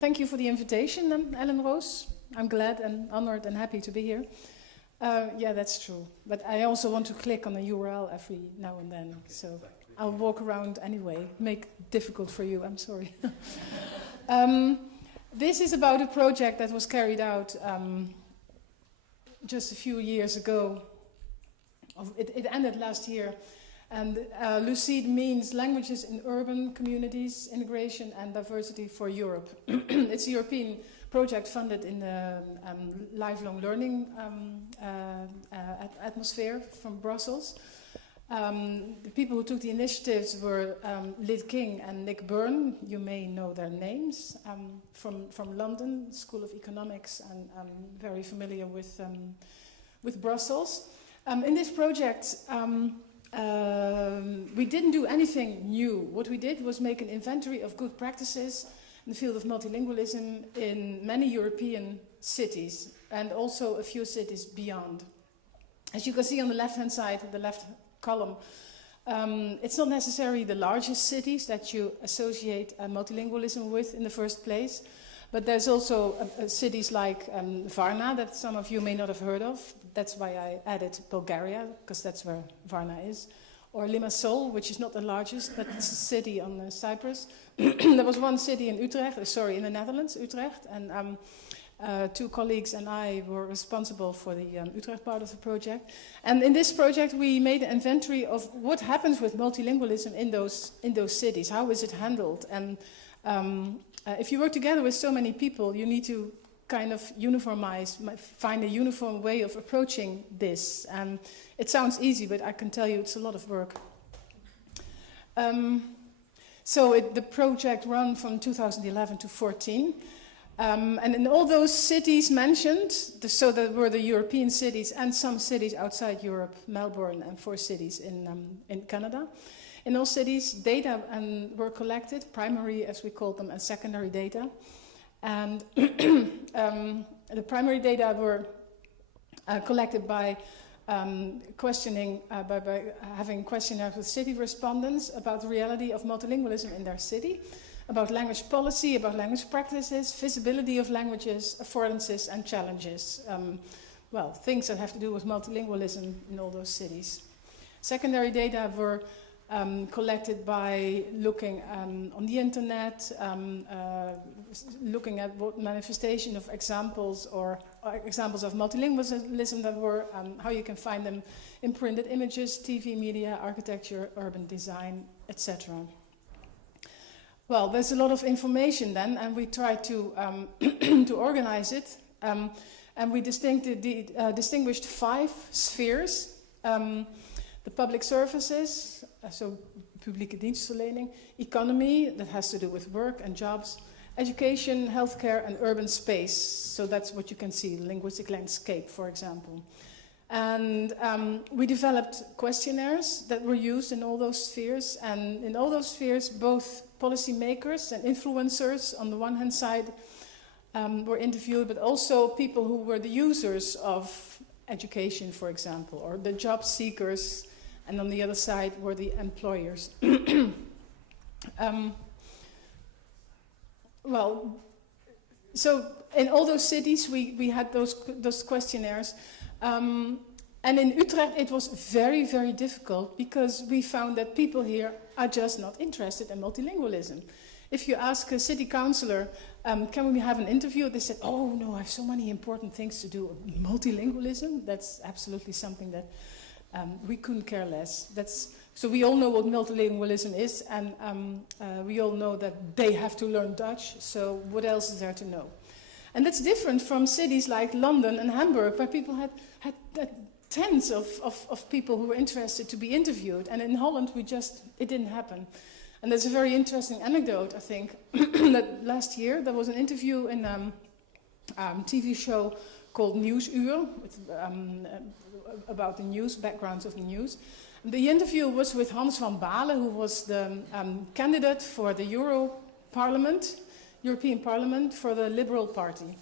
Thank you for the invitation, Ellen Roos. I'm glad and honored and happy to be here. Yeah, that's true. But I also want to click on a URL every now and then. So I'll walk around anyway. Make it difficult for you, I'm sorry. This is about a project that was carried out just a few years ago. It ended last year. And LUCID means Languages in Urban Communities, Integration and Diversity for Europe. It's a European project funded in the lifelong learning atmosphere from Brussels. The people who took the initiatives were Lyd King and Nick Byrne. You may know their names, from London, School of Economics, and very familiar with Brussels. In this project, we didn't do anything new. What we did was make an inventory of good practices in the field of multilingualism in many European cities and also a few cities beyond. As you can see on the left-hand side, the left column, it's not necessarily the largest cities that you associate multilingualism with in the first place, but there's also cities like Varna that some of you may not have heard of. That's why I added Bulgaria, because that's where Varna is. Or Limassol, which is not the largest, but it's a city on Cyprus. There was one city in Utrecht, in the Netherlands, Utrecht. And two colleagues and I were responsible for the Utrecht part of the project. And in this project, we made an inventory of what happens with multilingualism in those cities. How is it handled? And if you work together with so many people, you need to kind of uniformize, find a uniform way of approaching this. And it sounds easy, but I can tell you it's a lot of work. The project ran from 2011 to 2014. And in all those cities mentioned, so there were the European cities and some cities outside Europe, Melbourne and 4 cities in Canada. In all cities, data were collected, primary as we call them, and secondary data. And the primary data were collected by questioning, by having questionnaires with city respondents about the reality of multilingualism in their city, about language policy, about language practices, visibility of languages, affordances and challenges. Things that have to do with multilingualism in all those cities. Secondary data were collected by looking on the internet, looking at what manifestation of examples or examples of multilingualism that were, how you can find them in printed images, TV, media, architecture, urban design, etc. Well, there's a lot of information then, and we tried to to organize it, and we distinguished 5 spheres. The public services, so publieke dienstverlening, economy, that has to do with work and jobs, education, healthcare, and urban space. So that's what you can see, linguistic landscape, for example. And we developed questionnaires that were used in all those spheres. And in all those spheres, both policymakers and influencers, on the one hand side, were interviewed, but also people who were the users of education, for example, or the job seekers, and on the other side were the employers. So in all those cities we had those questionnaires, and in Utrecht it was very, very difficult because we found that people here are just not interested in multilingualism. If you ask a city councillor, can we have an interview? They said, oh no, I have so many important things to do. Multilingualism, that's absolutely something that we couldn't care less. So we all know what multilingualism is, and we all know that they have to learn Dutch, so what else is there to know? And that's different from cities like London and Hamburg, where people had tens of people who were interested to be interviewed, and in Holland it didn't happen. And there's a very interesting anecdote, I think, that last year there was an interview in a TV show called Nieuwsuur, about the news, backgrounds of the news. The interview was with Hans van Baalen, who was the candidate for the European Parliament for the Liberal Party.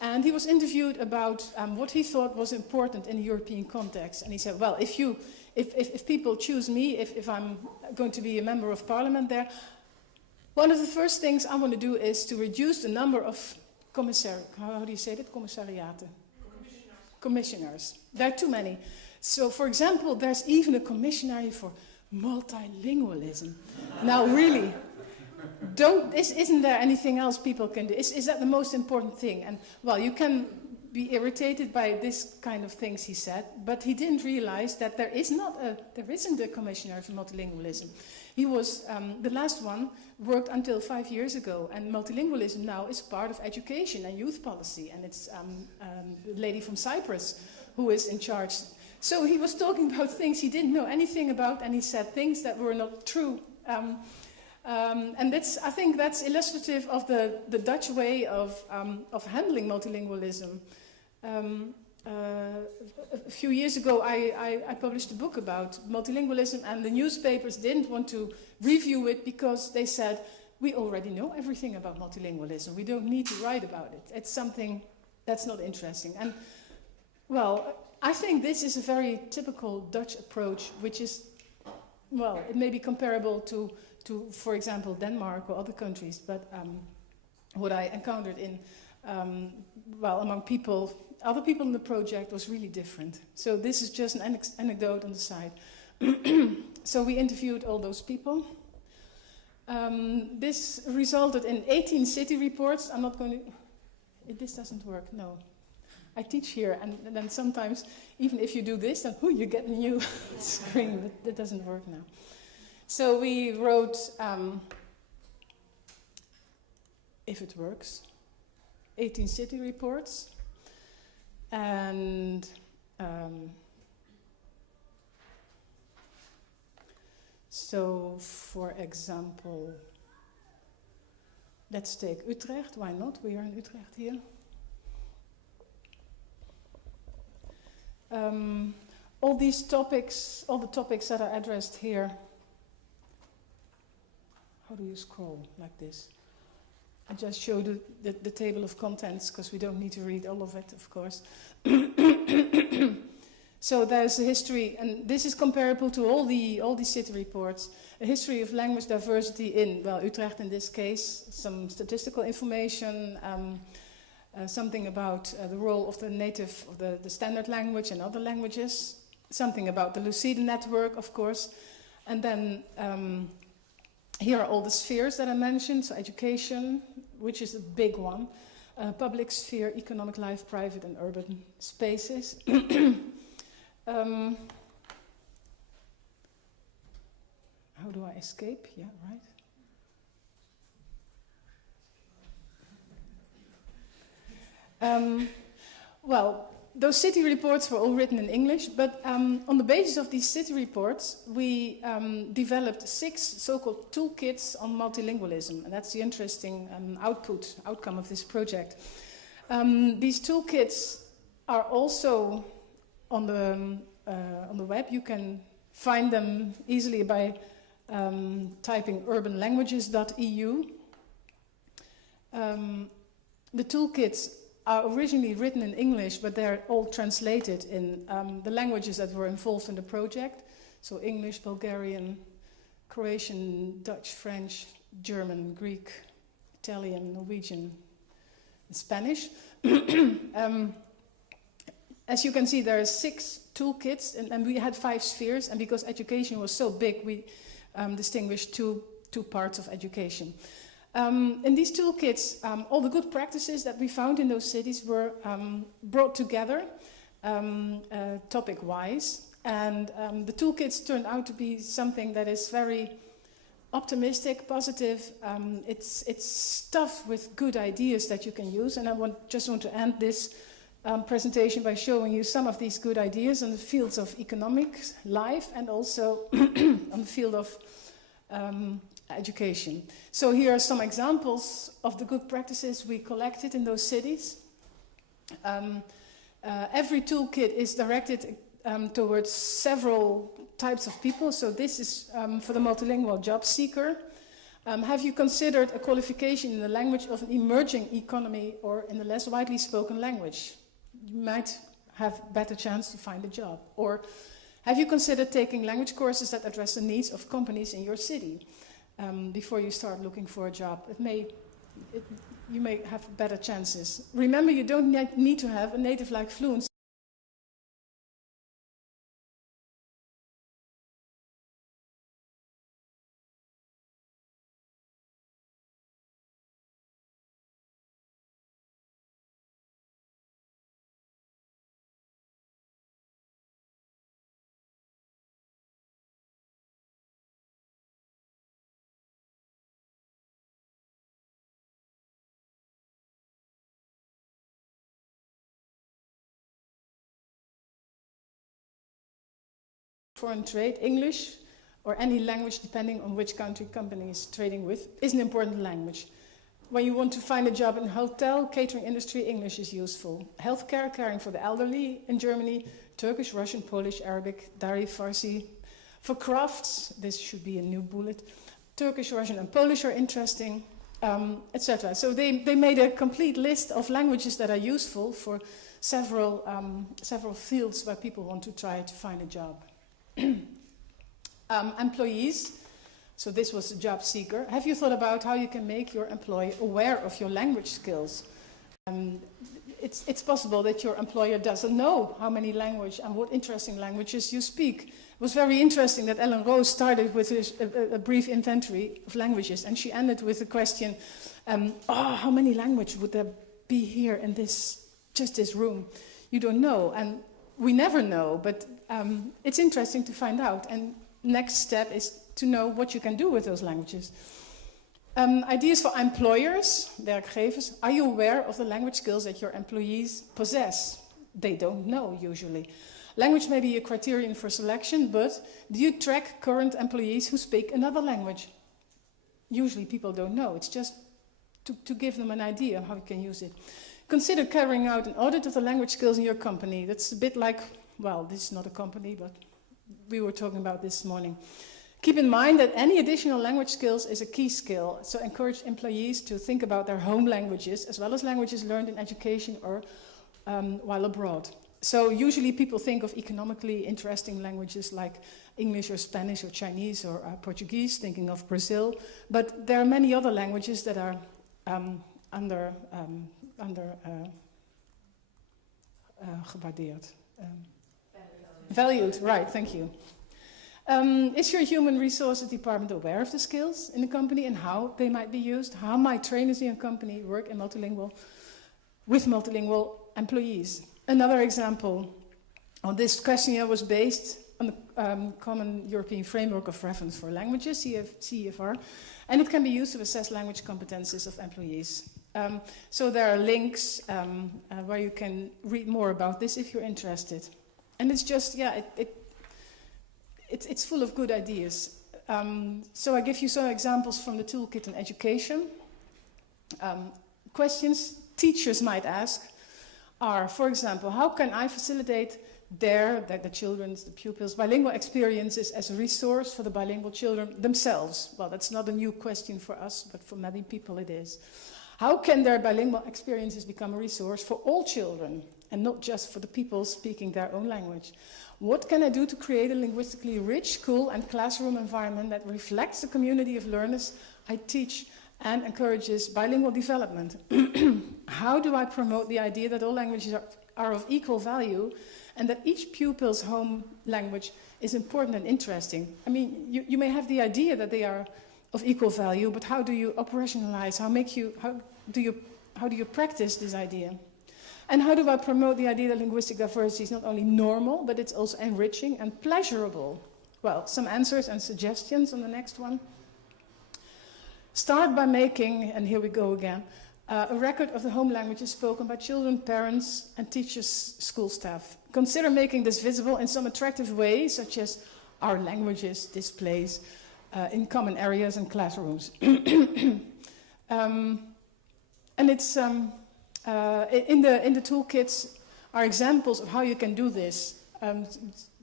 And he was interviewed about what he thought was important in a European context. And he said, well, if people choose me, if I'm going to be a member of parliament there, One of the first things I want to do is to reduce the number of how do you say that? Commissariaten. Commissioners. There are too many. So, for example, there's even a commissionary for multilingualism. Now, really, isn't there anything else people can do? Is that the most important thing? And, well, you can be irritated by this kind of things he said, but he didn't realize that there isn't a commissioner for multilingualism. He was, the last one, worked until 5 years ago, and multilingualism now is part of education and youth policy, and it's the lady from Cyprus who is in charge. So he was talking about things he didn't know anything about, and he said things that were not true. And I think that's illustrative of the Dutch way of handling multilingualism. A few years ago, I published a book about multilingualism, and the newspapers didn't want to review it because they said, we already know everything about multilingualism. We don't need to write about it. It's something that's not interesting. And, well, I think this is a very typical Dutch approach, which is, well, it may be comparable to for example, Denmark or other countries, but what I encountered among other people in the project was really different. So this is just an anecdote on the side. So we interviewed all those people. This resulted in 18 city reports. I'm not going to... This doesn't work, no. I teach here, and then sometimes, even if you do this, then you get a new screen. But that doesn't work now. So we wrote, if it works, 18 city reports, and so, for example, let's take Utrecht. Why not? We are in Utrecht here. All the topics that are addressed here. How do you scroll like this? I just showed the table of contents because we don't need to read all of it, of course. So there's a history, and this is comparable to all the city reports. A history of language diversity in, well, Utrecht in this case, some statistical information, something about the role of the native, of the standard language and other languages, something about the Lucide network, of course, and then here are all the spheres that I mentioned, so education, which is a big one, public sphere, economic life, private and urban spaces. How do I escape? Yeah, right. Well, those city reports were all written in English, but on the basis of these city reports, we developed 6 so-called toolkits on multilingualism, and that's the interesting outcome of this project. These toolkits are also on the web. You can find them easily by typing urbanlanguages.eu. The toolkits are originally written in English, but they're all translated in the languages that were involved in the project. So English, Bulgarian, Croatian, Dutch, French, German, Greek, Italian, Norwegian, and Spanish. As you can see, there are 6 toolkits, and we had 5 spheres, and because education was so big, we distinguished two parts of education. In these toolkits, all the good practices that we found in those cities were brought together topic-wise, and the toolkits turned out to be something that is very optimistic, positive. It's stuffed with good ideas that you can use, and I just want to end this presentation by showing you some of these good ideas in the fields of economic life and also on the field of education. So here are some examples of the good practices we collected in those cities. Every toolkit is directed towards several types of people. So this is for the multilingual job seeker. Have you considered a qualification in the language of an emerging economy or in a less widely spoken language? You might have better chance to find a job. Or have you considered taking language courses that address the needs of companies in your city? before you start looking for a job. You may have better chances. Remember, you don't need to have a native-like fluency. Foreign trade, English, or any language, depending on which country company is trading with, is an important language. When you want to find a job in a hotel, catering industry, English is useful. Healthcare, caring for the elderly in Germany, Turkish, Russian, Polish, Arabic, Dari, Farsi. For crafts, this should be a new bullet, Turkish, Russian, and Polish are interesting, etc. So they made a complete list of languages that are useful for several fields where people want to try to find a job. Employees, so this was a job seeker. Have you thought about how you can make your employee aware of your language skills? It's possible that your employer doesn't know how many languages and what interesting languages you speak. It was very interesting that Ellen Rose started with a brief inventory of languages, and she ended with the question, how many languages would there be here in just this room? You don't know, and we never know, but it's interesting to find out. And next step is to know what you can do with those languages. Ideas for employers, werkgevers. Are you aware of the language skills that your employees possess? They don't know, usually. Language may be a criterion for selection, but do you track current employees who speak another language? Usually people don't know. It's just to give them an idea of how you can use it. Consider carrying out an audit of the language skills in your company. That's a bit like, well, this is not a company, but we were talking about this morning. Keep in mind that any additional language skills is a key skill, so encourage employees to think about their home languages as well as languages learned in education or while abroad. So usually people think of economically interesting languages like English or Spanish or Chinese or Portuguese, thinking of Brazil, but there are many other languages that are gewaardeerd. Valued, right, thank you. Is your human resources department aware of the skills in the company and how they might be used? How might trainers in your company work in with multilingual employees? Another example, this questionnaire was based on the Common European Framework of Reference for Languages, CEFR, and it can be used to assess language competencies of employees. So there are links where you can read more about this if you're interested. And it's just, yeah, it's full of good ideas. So I give you some examples from the toolkit in education. Questions teachers might ask are, for example, how can I facilitate the children's, the pupils' bilingual experiences as a resource for the bilingual children themselves? Well, that's not a new question for us, but for many people it is. How can their bilingual experiences become a resource for all children and not just for the people speaking their own language? What can I do to create a linguistically rich school and classroom environment that reflects the community of learners I teach and encourages bilingual development? How do I promote the idea that all languages are of equal value and that each pupil's home language is important and interesting? I mean, you may have the idea that they are of equal value, but how do you operationalize? How do you practice this idea? And how do I promote the idea that linguistic diversity is not only normal, but it's also enriching and pleasurable? Well, some answers and suggestions on the next one. Start by making, and here we go again, a record of the home languages spoken by children, parents, and teachers, school staff. Consider making this visible in some attractive way, such as our languages displays in common areas and classrooms. And it's in the toolkits are examples of how you can do this,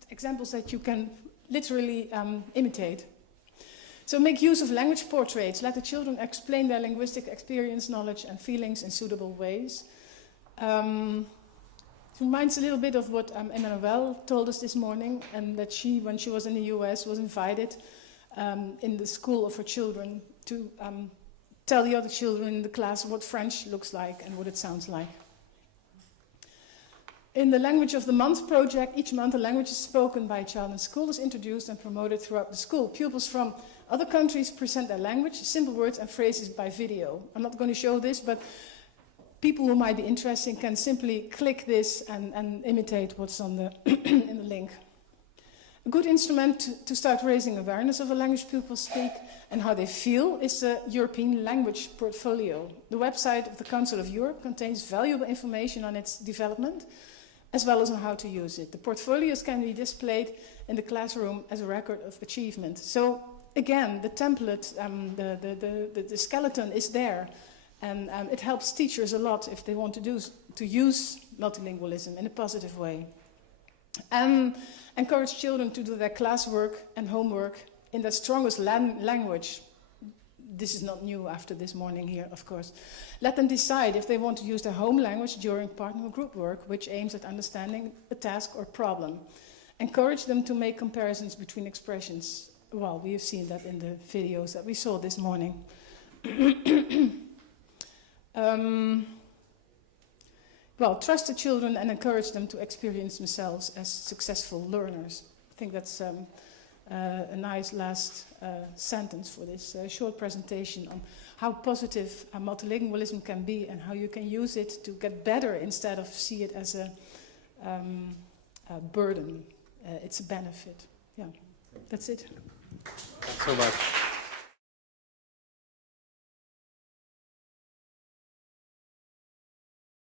examples that you can literally imitate. So make use of language portraits. Let the children explain their linguistic experience, knowledge, and feelings in suitable ways. It reminds a little bit of what Emmanuelle told us this morning, and that she, when she was in the US, was invited in the school or for children to tell the other children in the class what French looks like and what it sounds like. In the Language of the Month project, each month a language is spoken by a child in school is introduced and promoted throughout the school. Pupils from other countries present their language, simple words and phrases by video. I'm not going to show this, but people who might be interested can simply click this and imitate what's on the in the link. A good instrument to start raising awareness of a language people speak and how they feel is the European Language Portfolio. The website of the Council of Europe contains valuable information on its development, as well as on how to use it. The portfolios can be displayed in the classroom as a record of achievement. So again, the template, the skeleton is there, and it helps teachers a lot if they want to use multilingualism in a positive way. Encourage children to do their classwork and homework in their strongest language. This is not new after this morning here, of course. Let them decide if they want to use their home language during partner or group work, which aims at understanding a task or problem. Encourage them to make comparisons between expressions. Well, we have seen that in the videos that we saw this morning. Well, trust the children and encourage them to experience themselves as successful learners. I think that's a nice last sentence for this short presentation on how positive multilingualism can be and how you can use it to get better instead of see it as a burden. It's a benefit. Yeah, that's it. Thanks so much.